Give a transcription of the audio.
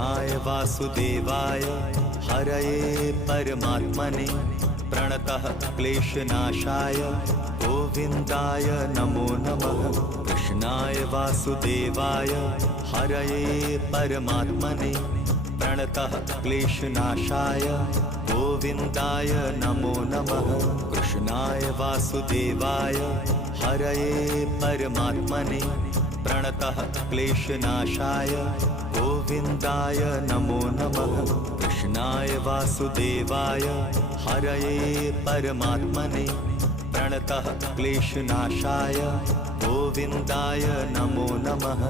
कृष्णाय वासुदेवाय हरये परमात्मने प्रणतः क्लेशनाशाय गोविन्दाय नमो नमः। कृष्णाय वासुदेवाय हरये परमात्मने प्रणतः क्लेशनाशाय गोविन्दाय नमो नमः। कृष्णाय वासुदेवाय हरये परमात्मने प्रणतः क्लेशनाशाय गोविन्दाय नमो नमः। कृष्णाय वासुदेवाय हरये परमात्मने प्रणतः क्लेशनाशाय गोविन्दाय नमो नमः।